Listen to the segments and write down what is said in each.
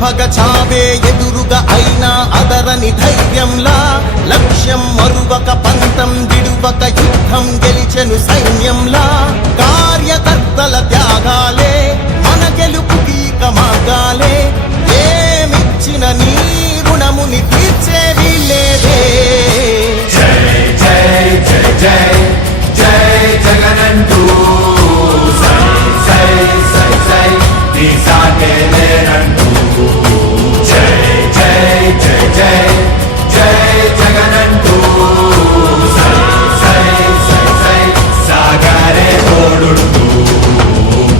భగ చావే ఎదురుగా అయినా అదరని ధైర్యంలా లక్ష్యం మరువక పంతం విడువక యుద్ధం గెలిచెను సైన్యంలా కార్యకర్తల త్యాగాలే మన గెలుపుకి మార్గాలే ఏమిచ్చిన నీ రుణముని తీర్చేది లేదే జై జై జై జై జై జగనంటూ సై సై సై సై నీ సాటే లేనంటూ జై జై జై జై జై జగనంటూ సై సై సై సై సాగరే తోడుంటూ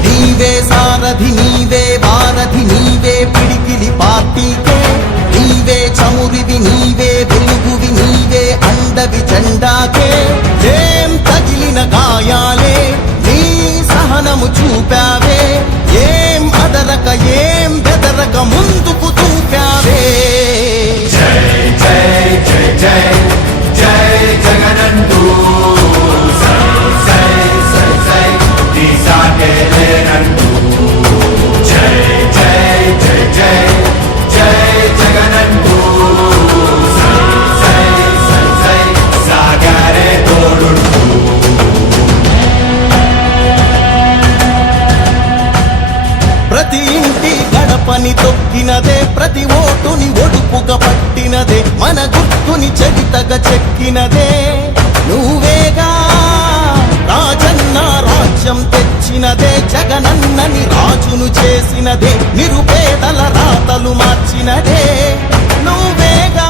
నీవే సారథి నీవే వారధి నీవే పిడికిలి పార్టీకే నీవే చమురివి నీవే వెలుగువి నీవే అండవి జెండాకే ఏం తగిలిన గాయాలే నీ సహనము చూపావే ఏం అదరక ఏం బెదరక ముందుకు చూపావే జై జై జై జై జై జగనంటూ సై సై సై సై నీ సాటే లేనంటూ జై జై జై జై జై జగనంటూ సై సై సై సై సాగరే తోడుంటూ ప్రతి ఇంటి గడపని తొక్కినదే ప్రతి ఓటుని ఒడుపుగా పట్టినదే మన గుర్తుని చరితగా చెక్కినదే నువ్వేగా రాజన్న రాజ్యం తెచ్చినదే జగనన్నని రాజును చేసినదే నిరుపేదల రాతలు మార్చినదే నువ్వేగా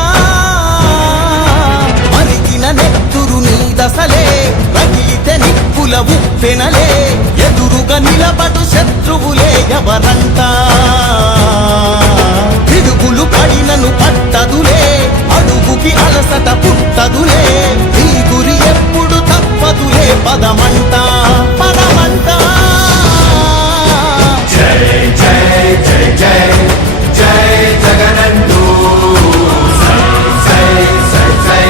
మరిగిన నెత్తురు నీ దశలే రగిలితే నిప్పుల ఉప్పెనలే ఎదురుగా నిలబడు శత్రువులే ఎవరంట పిడుగులు పడినను పట్టదులే అడుగుకి అలసట పుట్టదులే ఈ గురి ఎప్పుడు తప్పదులే పదమంట పదమంట జై జై జై జై జై జగనంటూ సై సై సై సై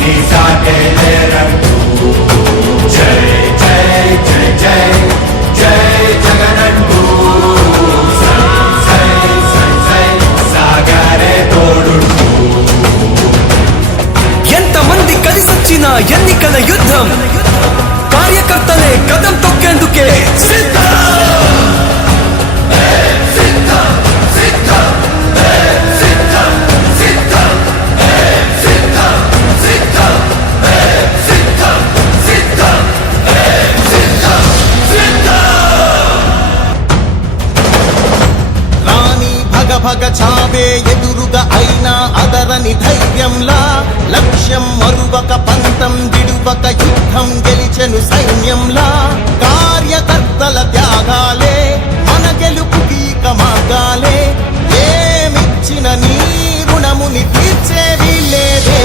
నీ సాటే లేరంటూ జై జై జై జై జై జగనంటూ సై సై సై సై సాగరే తోడుంటూ ఎంతమంది కలిసొచ్చిన ఎన్నికల యుద్ధం కార్యకర్తలే కదం తొక్కేందుకే సిద్ధం భగ చావే ఎదురుగా అయినా అదరని ధైర్యంలా లక్ష్యం మరువక పంతం విడువక యుద్ధం గెలిచెను సైన్యంలా కార్యకర్తల త్యాగాలే మన గెలుపుకి మార్గాలే ఏమిచ్చిన నీ రుణముని తీర్చేది లేదే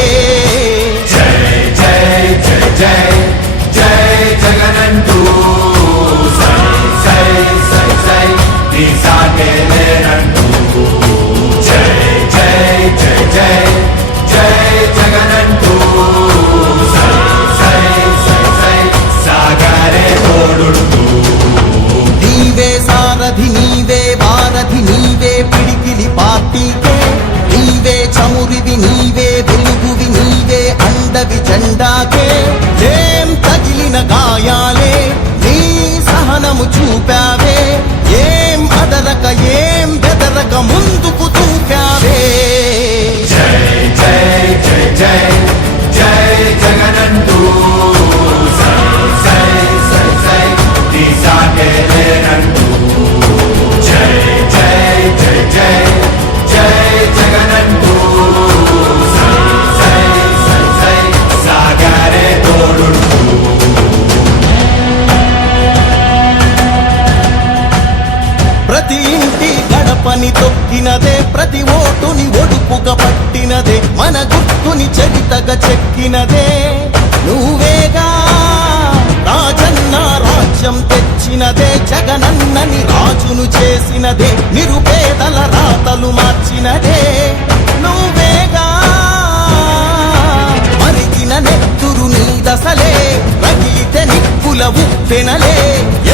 జై జై జై జై జై జగనంటూ సై సై సై సై నీ సాటే లేనంటూ జై జై జై జై జై జగనంటూ సై సై సై సై సాగరే తోడుంటూ నీవే సారథి నీవే వారధి నీవే పిడికిలి పార్టీకే నీవే చమురివి నీవే వెలుగువి నీవే అండవి జెండాకే ఏం తగిలిన గాయాలే నీ సహనము చూపావే ఏం అదరక ఏం బెదరక ముందుకు చూపావే జై జై జై జై జై జగనంటూ సై సై సై సై నీ సాటే లేనంటూ జై జై జై జై జై జగనంటూ సై సై సై సై సాగరే తోడుంటూ ప్రతి ఇంటి గడపని తొక్కినదే ప్రతి ఓటుని ఒడుపుగా పట్టినదే మన గుర్తుని చరితగా చెక్కినదే నువ్వేగా రాజన్న రాజ్యం తెచ్చినదే జగనన్నని రాజును చేసినదే నిరుపేదల రాతలు మార్చినదే నువ్వేగా మరిగిన నెత్తురు నీ దశలే రగిలితే నిప్పుల ఉప్పెనలే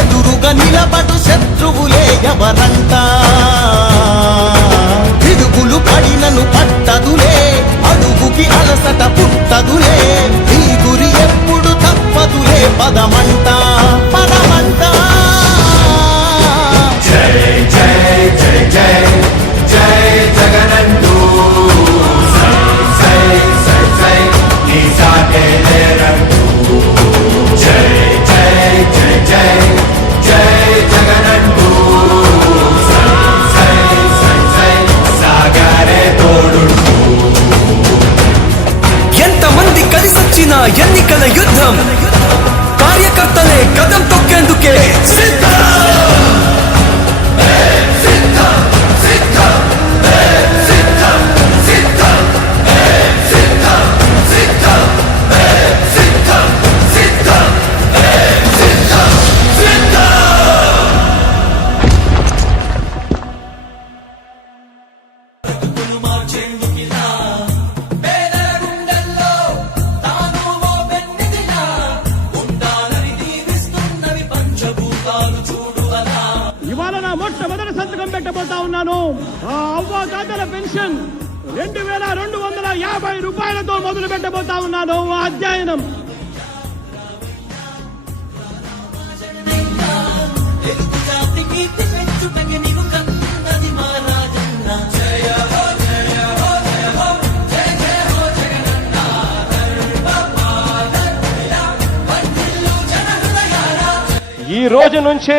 ఎదురుగా నిలబడు శత్రువులే ఎవరంట పదమంట పదమంట జై జై జై జై జై జగనందు సై సై సై సై నీ సాటే లేరంటూ జై జై జై జై జై జగనందు సై సై సై సై సాగరే తోడుంటూ ఎంతమంది కలిసొచ్చిన ఎన్నికల యుద్ధం కార్యకర్తలే కదం తొక్కేందుకే సిద్ధం ఇవాళ నా మొట్టమొదటి సంతకం పెట్టబోతా ఉన్నాను. ఆ అవ్వాతాతల పెన్షన్ 2250 రూపాయలతో మొదలు పెట్టబోతా ఉన్నాను ఆ అధ్యయనం. ఈ రోజు నుంచి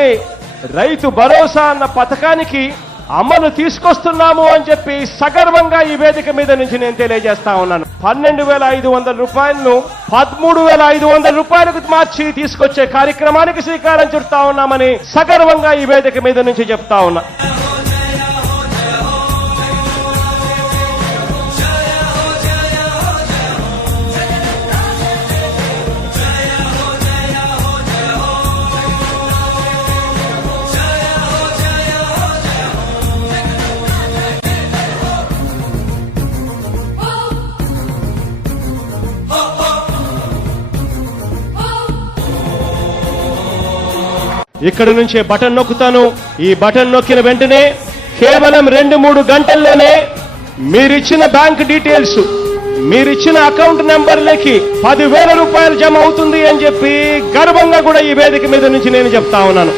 రైతు భరోసా అన్న పథకానికి అమలు తీసుకొస్తున్నాము అని చెప్పి సగర్వంగా ఈ వేదిక మీద నుంచి నేను తెలియజేస్తా ఉన్నాను. 12,500 రూపాయలను 13,500 రూపాయలకు మార్చి తీసుకొచ్చే కార్యక్రమానికి శ్రీకారం చుడతా ఉన్నామని సగర్వంగా ఈ వేదిక మీద నుంచి చెప్తా ఉన్నా. ఇక్కడ నుంచే బటన్ నొక్కుతాను. ఈ బటన్ నొక్కిన వెంటనే కేవలం 2-3 గంటల్లోనే మీరిచ్చిన బ్యాంక్ డీటెయిల్స్, మీరిచ్చిన అకౌంట్ నెంబర్లకి 10,000 రూపాయలు జమ అవుతుంది అని చెప్పి గర్వంగా కూడా ఈ వేదిక మీద నుంచి నేను చెప్తా ఉన్నాను.